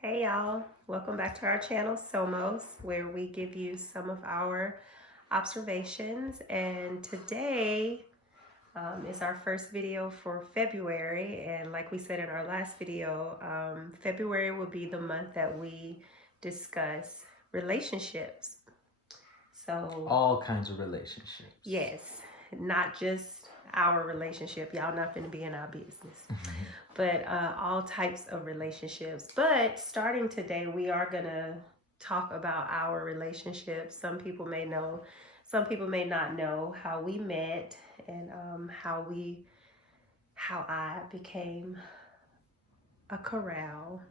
Hey y'all, welcome back to our channel Somos, where we give you some of our observations. And today is our first video for February. And like we said in our last video, February will be the month that we discuss relationships. So, All kinds of relationships. yes, not just our relationship. Y'all not finna be in our business. But all types of relationships. But starting today, we are going to talk about our relationships. Some people may know, some people may not know how we met and how I became a corral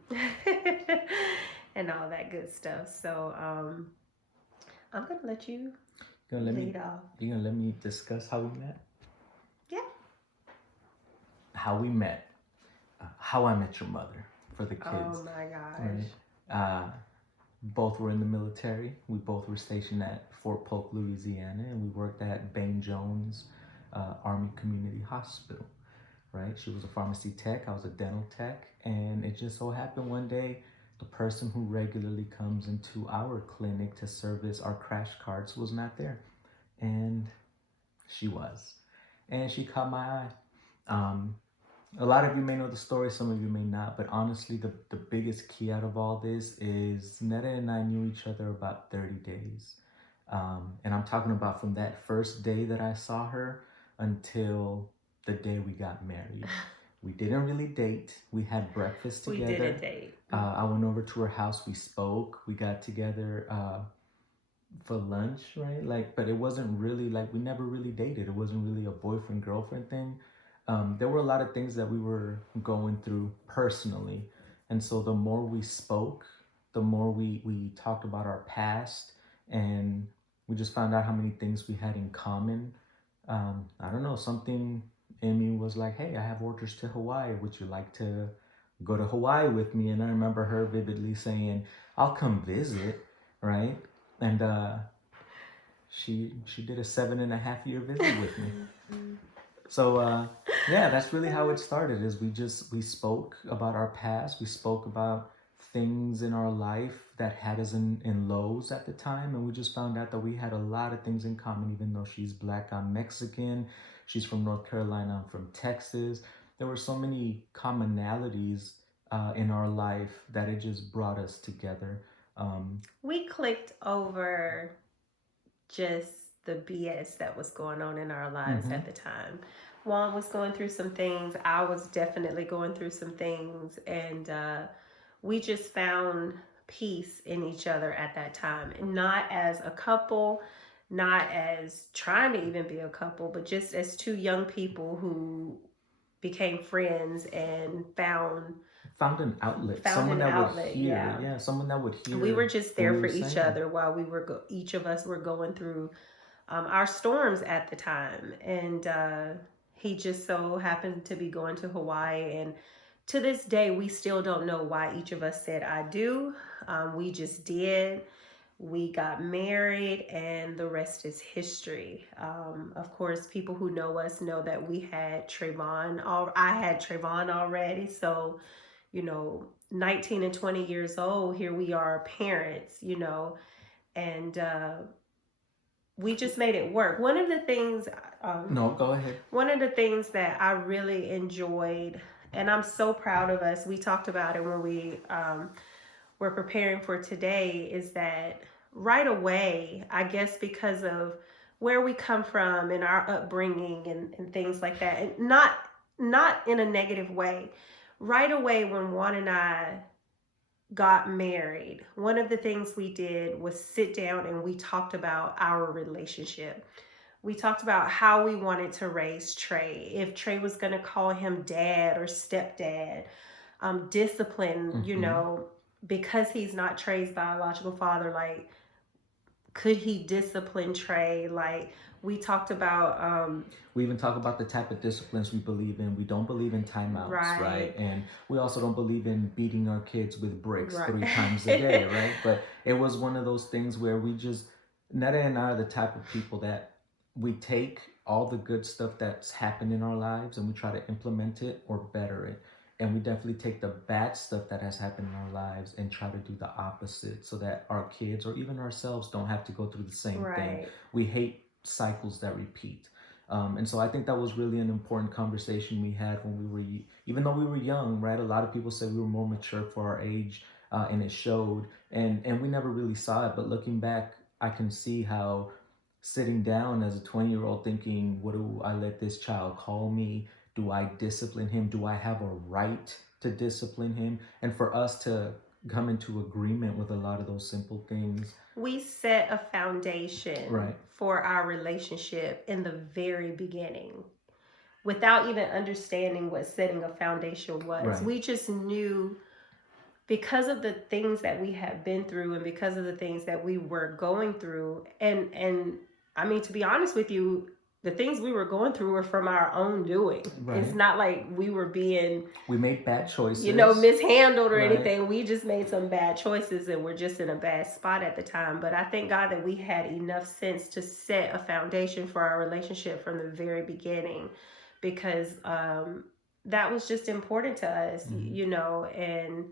and all that good stuff. So I'm going to let you lead off. You gonna let me discuss how we met? Yeah. How we met. How I met your mother for the kids. Oh my gosh. Right? Both were in the military. We both were stationed at Fort Polk, Louisiana, and we worked at Bain Jones Army Community Hospital. Right? She was a pharmacy tech. I was a dental tech, and it just so happened one day the person who regularly comes into our clinic to service our crash carts was not there, and she was, and she caught my eye. A lot of you may know the story, some of you may not, but honestly, the biggest key out of all this is Netta and I knew each other about 30 days. And I'm talking about from that first day that I saw her until the day we got married. We didn't really date. We had breakfast together. We didn't date. I went over to her house. We spoke. We got together for lunch, right? But it wasn't really like we never really dated. It wasn't really a boyfriend girlfriend thing. There were a lot of things that we were going through personally, and so the more we spoke, the more we talked about our past, and we just found out how many things we had in common. I don't know, something in me was like, hey, I have orders to Hawaii. Would you like to go to Hawaii with me? And I remember her vividly saying, I'll come visit, right? And she did a 7.5 year visit with me. So yeah, that's really how it started. Is we spoke about our past. We spoke about things in our life that had us in lows at the time, and we just found out that we had a lot of things in common. Even though she's black, I'm Mexican. She's from North Carolina, I'm from Texas. There were so many commonalities in our life that it just brought us together. We clicked over just the BS that was going on in our lives at the time. Juan was going through some things. I was definitely going through some things. And we just found peace in each other at that time. And not as a couple, not as trying to even be a couple, but just as two young people who became friends and found an outlet. Someone that would hear. Yeah, someone that would hear. We were just there for each other while we were each of us were going through our storms at the time. And he just so happened to be going to Hawaii. And to this day, we still don't know why each of us said I do. We just did. We got married, and the rest is history. Of course, people who know us know that we had Trayvon. I had Trayvon already. So, 19 and 20 years old, here we are, parents, and we just made it work. One of the things no, go ahead. One of the things that I really enjoyed, and I'm so proud of us, we talked about it when we were preparing for today, is that right away, I guess because of where we come from and our upbringing and things like that, and not in a negative way, right away when Juan and I got married, one of the things we did was sit down and we talked about our relationship. We talked about how we wanted to raise Trey, if Trey was going to call him dad or stepdad, discipline, because he's not Trey's biological father, like, could he discipline Trey? Like, we talked about we even talk about the type of disciplines we believe in. We don't believe in timeouts, right? And we also don't believe in beating our kids with bricks 3 times a day, right? But it was one of those things where Netta and I are the type of people that we take all the good stuff that's happened in our lives and we try to implement it or better it. and we definitely take the bad stuff that has happened in our lives and try to do the opposite so that our kids or even ourselves don't have to go through the same thing. Right. We hate cycles that repeat. And so I think that was really an important conversation we had when we were, even though we were young, right? A lot of people said we were more mature for our age, and it showed. And we never really saw it. But looking back, I can see how sitting down as a 20-year-old thinking, what do I let this child call me? Do I discipline him? Do I have a right to discipline him? And for us to come into agreement with a lot of those simple things. We set a foundation Right. for our relationship in the very beginning without even understanding what setting a foundation was. Right. We just knew, because of the things that we had been through and because of the things that we were going through, and I mean, to be honest with you, the things we were going through were from our own doing. Right. It's not like we were being, we made bad choices, mishandled or Right. anything. We just made some bad choices and we're just in a bad spot at the time. But I thank God that we had enough sense to set a foundation for our relationship from the very beginning, because that was just important to us, and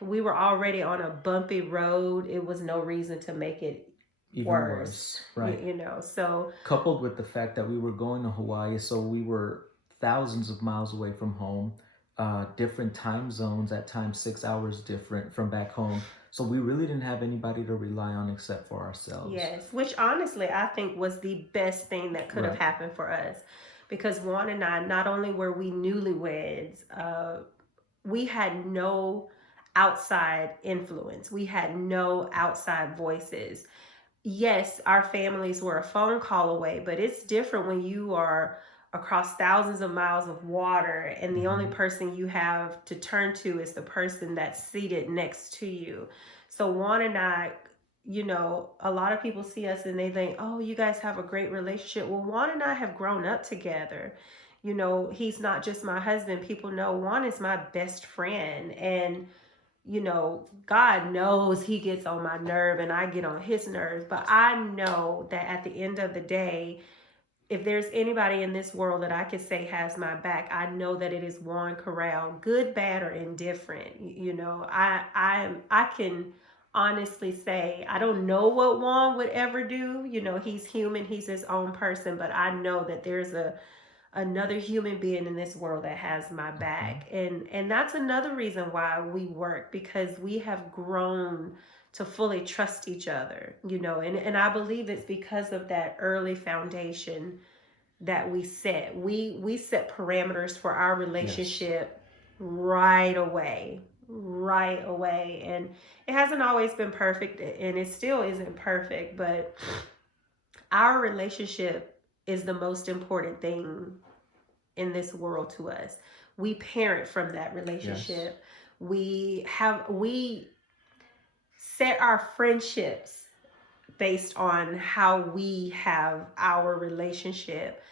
we were already on a bumpy road. It was no reason to make it even worse. Right. So coupled with the fact that we were going to Hawaii, so we were thousands of miles away from home, different time zones, at times 6 hours different from back home. So we really didn't have anybody to rely on except for ourselves. Yes, which honestly I think was the best thing that could have Right. happened for us, because Juan and I, not only were we newlyweds, we had no outside influence. We had no outside voices. Yes, our families were a phone call away, but it's different when you are across thousands of miles of water and the only person you have to turn to is the person that's seated next to you. So Juan and I, a lot of people see us and they think, oh, you guys have a great relationship. Well, Juan and I have grown up together. He's not just my husband. People know Juan is my best friend. And God knows he gets on my nerve and I get on his nerves. But I know that at the end of the day, if there's anybody in this world that I could say has my back, I know that it is Juan Corral, good, bad, or indifferent. I can honestly say I don't know what Juan would ever do. He's human, he's his own person, but I know that there's another human being in this world that has my back. And that's another reason why we work, because we have grown to fully trust each other, and I believe it's because of that early foundation that we set. We set parameters for our relationship right away. And it hasn't always been perfect, and it still isn't perfect, but our relationship is the most important thing in this world to us. We parent from that relationship. Yes. We set our friendships based on how we have our relationship.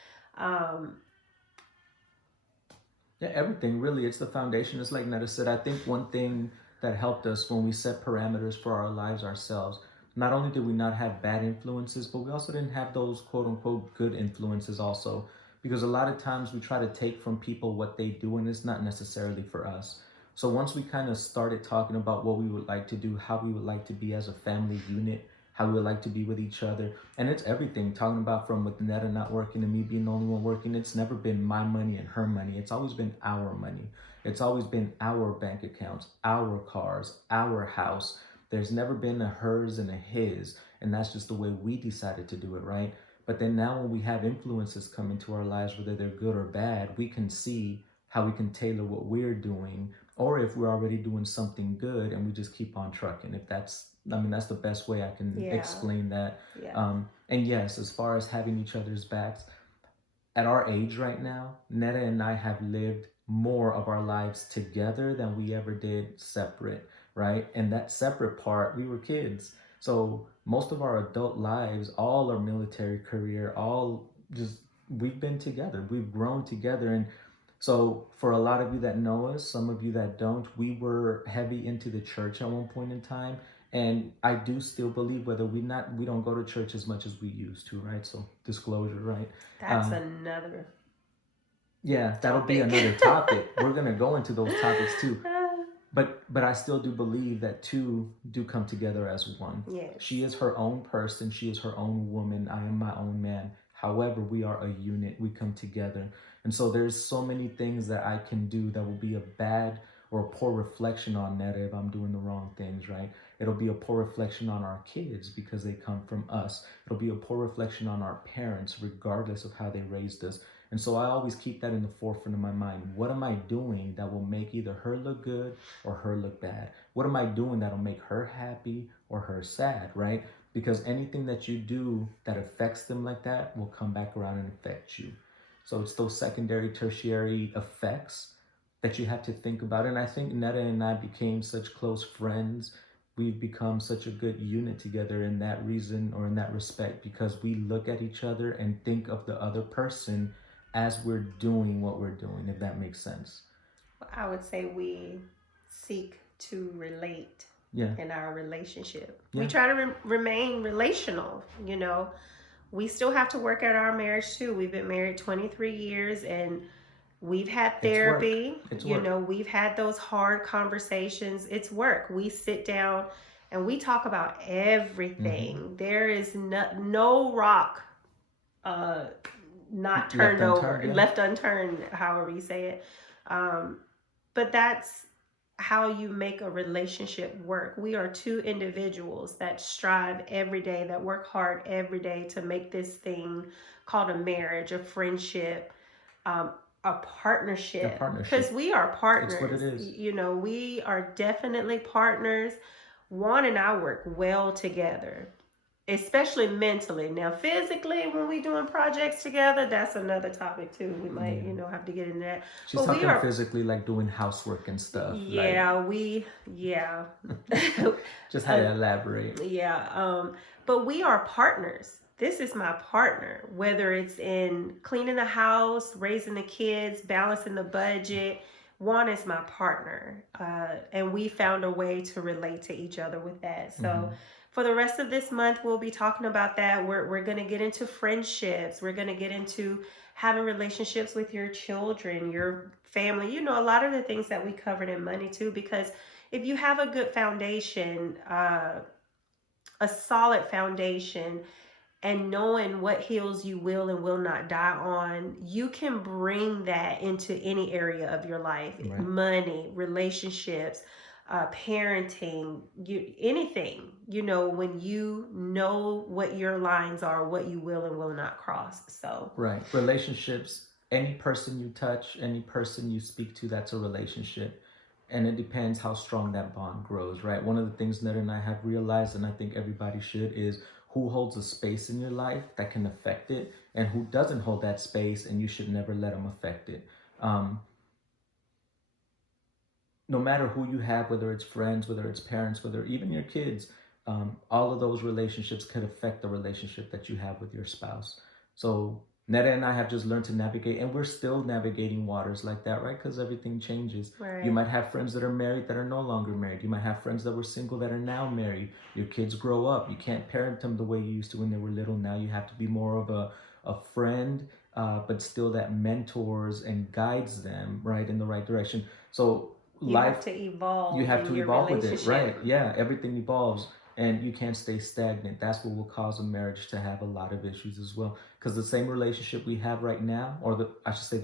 Everything really, it's the foundation. It's like Netta said, I think one thing that helped us when we set parameters for our lives ourselves, not only did we not have bad influences, but we also didn't have those quote unquote good influences also. Because a lot of times we try to take from people what they do and it's not necessarily for us. So once we kind of started talking about what we would like to do, how we would like to be as a family unit, how we would like to be with each other, and it's everything, talking about from with Netta not working and me being the only one working, it's never been my money and her money. It's always been our money. It's always been our bank accounts, our cars, our house. There's never been a hers and a his, and that's just the way we decided to do it, right? But then now when we have influences come into our lives, whether they're good or bad, we can see how we can tailor what we're doing, or if we're already doing something good and we just keep on trucking. That's the best way I can explain that. Yeah. And yes, as far as having each other's backs, at our age right now, Netta and I have lived more of our lives together than we ever did separate, right? And that separate part, we were kids. So most of our adult lives, all our military career, we've been together. We've grown together. And so for a lot of you that know us, some of you that don't, we were heavy into the church at one point in time. And I do still believe, whether we don't go to church as much as we used to, right? So disclosure, right? That's another Yeah, that'll be topic. another topic. We're gonna go into those topics too. But I still do believe that two do come together as one. Yes. She is her own person. She is her own woman. I am my own man. However, we are a unit. We come together. And so there's so many things that I can do that will be a bad or a poor reflection on Netta if I'm doing the wrong things, right? It'll be a poor reflection on our kids because they come from us. It'll be a poor reflection on our parents, regardless of how they raised us. And so I always keep that in the forefront of my mind. What am I doing that will make either her look good or her look bad? What am I doing that'll make her happy or her sad, right? Because anything that you do that affects them like that will come back around and affect you. So it's those secondary, tertiary effects that you have to think about. And I think Netta and I became such close friends. We've become such a good unit together in that reason or in that respect because we look at each other and think of the other person as we're doing what we're doing, if that makes sense. I would say we seek to relate in our relationship. We try to remain relational, you know. We still have to work at our marriage too. We've been married 23 years and we've had therapy. It's work. You know, we've had those hard conversations. It's work. We sit down and we talk about everything. Mm-hmm. There is no rock not turned over, left unturned, however you say it. But that's how you make a relationship work. We are two individuals that strive every day, that work hard every day to make this thing called a marriage, a friendship, a partnership. Because we are partners. It's what it is. You know, we are definitely partners. Juan and I work well together, especially mentally. Now, physically, when we doing projects together, that's another topic too. We might, you know, have to get into that. She's talking physically, like doing housework and stuff. Yeah, like... Just how to elaborate. Yeah, but we are partners. This is my partner, whether it's in cleaning the house, raising the kids, balancing the budget. Juan is my partner, and we found a way to relate to each other with that. So for the rest of this month, we'll be talking about that. We're going to get into friendships. We're going to get into having relationships with your children, your family. You know, a lot of the things that we covered in money too, because if you have a good foundation, a solid foundation, and knowing what hills you will and will not die on, you can bring that into any area of your life. Right. Money, relationships, parenting, anything, you know, when you know what your lines are, what you will and will not cross. So right, relationships, any person you touch, any person you speak to, that's a relationship. And it depends how strong that bond grows, right? One of the things Netta and I have realized, and I think everybody should, is who holds a space in your life that can affect it, and who doesn't hold that space, and you should never let them affect it. No matter who you have, whether it's friends, whether it's parents, whether even your kids, all of those relationships could affect the relationship that you have with your spouse. So Netta and I have just learned to navigate, and we're still navigating waters like that, right? Because everything changes. Right. You might have friends that are married that are no longer married. You might have friends that were single that are now married. Your kids grow up. You can't parent them the way you used to when they were little. Now you have to be more of a friend, but still that mentors and guides them right in the right direction. So you have to evolve. You have to evolve with it, right? Yeah, everything evolves. And you can't stay stagnant. That's what will cause a marriage to have a lot of issues as well. Because the same relationship we have right now, or the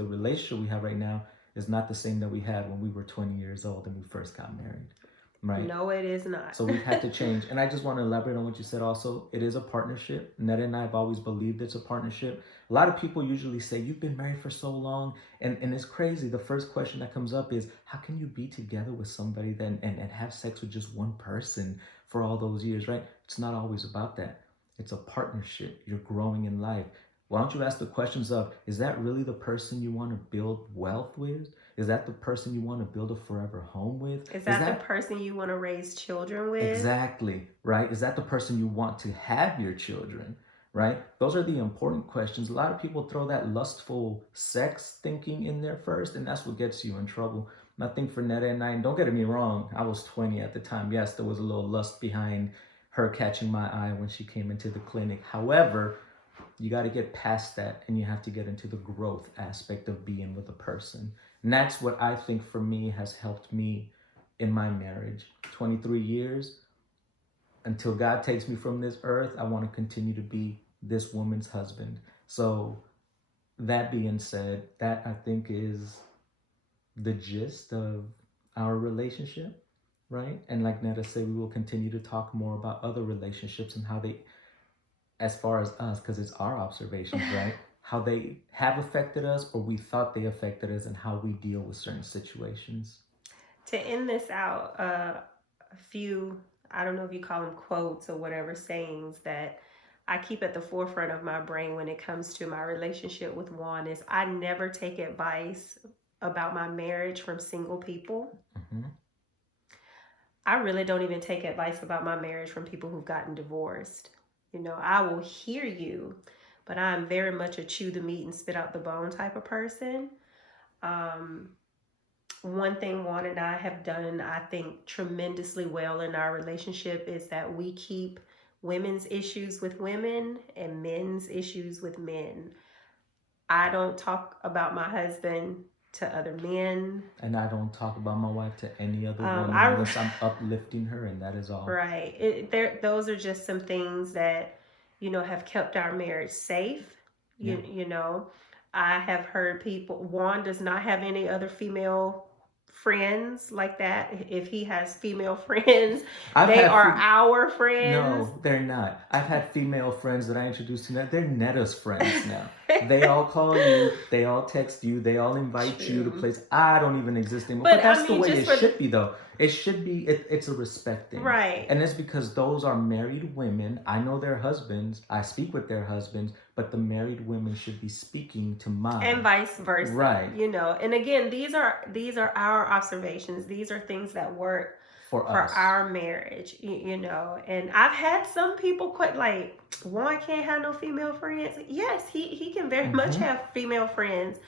relationship we have right now is not the same that we had when we were 20 years old and we first got married, right? No, it is not. So we've had to change. And I just want to elaborate on what you said also. It is a partnership. Netta and I have always believed it's a partnership. A lot of people usually say, you've been married for so long. And it's crazy. The first question that comes up is, how can you be together with somebody then and have sex with just one person for all those years, right? It's not always about that. It's a partnership. You're growing in life. Why don't you ask the questions of, is that really the person you want to build wealth with? Is that the person you want to build a forever home with? Is that the person you want to raise children with? Exactly, right? Is that the person you want to have your children, right? Those are the important questions. A lot of people throw that lustful sex thinking in there first, and that's what gets you in trouble. And I think for Netta and I, and don't get me wrong, I was 20 at the time. Yes, there was a little lust behind her catching my eye when she came into the clinic. However, You got to get past that, and you have to get into the growth aspect of being with a person. And that's what I think for me has helped me in my marriage. 23 years, until God takes me from this earth, I want to continue to be this woman's husband. So that being said, that I think is the gist of our relationship, right? And like Netta said, we will continue to talk more about other relationships and how they, as far as us, because it's our observations, right? How they have affected us, or we thought they affected us, and how we deal with certain situations. To end this out, a few, I don't know if you call them quotes or whatever, sayings that I keep at the forefront of my brain when it comes to my relationship with Juan is I never take advice about my marriage from single people. Mm-hmm. I really don't even take advice about my marriage from people who've gotten divorced. You know, I will hear you, but I'm very much a chew the meat and spit out the bone type of person. One thing Juan and I have done, I think, tremendously well in our relationship is that we keep women's issues with women and men's issues with men. I don't talk about my husband to other men. And I don't talk about my wife to any other woman unless I'm uplifting her, and that is all. Right. Those are just some things that, you know, have kept our marriage safe. You know, I have heard people, Juan does not have any other female friends like that. If he has female friends, they are our friends. No, they're not. I've had female friends that I introduced to Netta. They're Netta's friends now. They all call you, they all text you, they all invite you to places. I don't even exist anymore. But that's the way it should be, though. It should be, it's a respect thing. Right. And it's because those are married women. I know their husbands. I speak with their husbands. But the married women should be speaking to mine. And vice versa. Right. You know, and again, these are our observations. These are things that work for our marriage, you know. And I've had some people quite like, Juan can't have no female friends. Yes, he can very much have female friends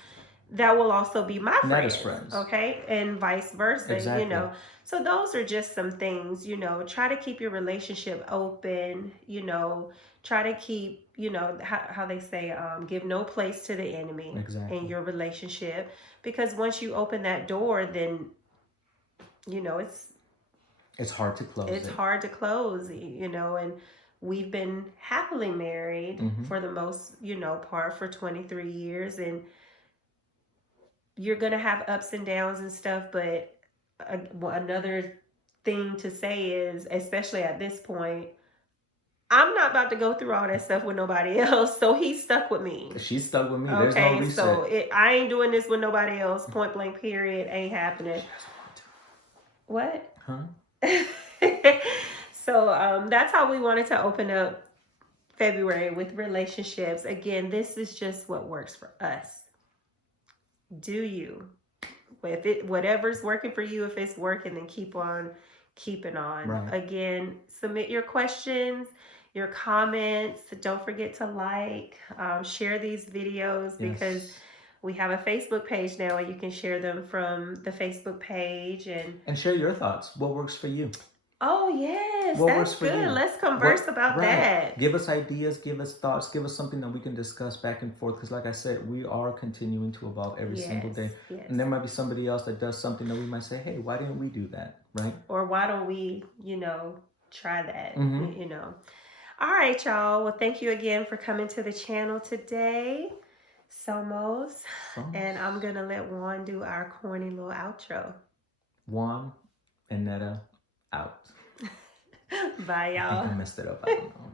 that will also be my friends. Okay, and vice versa. Exactly. You know. So those are just some things, you know. Try to keep your relationship open, you know. Try to keep, you know, how they say, give no place to the enemy in your relationship. Because once you open that door, then, you know, it's hard to close. It's hard to close, you know, and we've been happily married for the most, you know, part for 23 years. And you're going to have ups and downs and stuff. But another thing to say is, especially at this point, I'm not about to go through all that stuff with nobody else. So he's stuck with me. She's stuck with me. There's no reset. So I ain't doing this with nobody else. Point blank, period. Ain't happening. What? Huh? So that's how we wanted to open up February with relationships. Again, this is just what works for us. Do you? If whatever's working for you, if it's working, then keep on keeping on. Right. Again, submit your questions, your comments. Don't forget to like, share these videos because we have a Facebook page now and you can share them from the Facebook page and share your thoughts. What works for you? Oh, yes. That's good. Let's converse about that. Give us ideas, give us thoughts, give us something that we can discuss back and forth. Because like I said, we are continuing to evolve every single day. Yes. And there might be somebody else that does something that we might say, hey, why didn't we do that? Right? Or why don't we, you know, try that, you know. All right, y'all. Well, thank you again for coming to the channel today. Somos. And I'm going to let Juan do our corny little outro. Juan and Netta out. Bye, y'all. I think I messed it up. I don't know.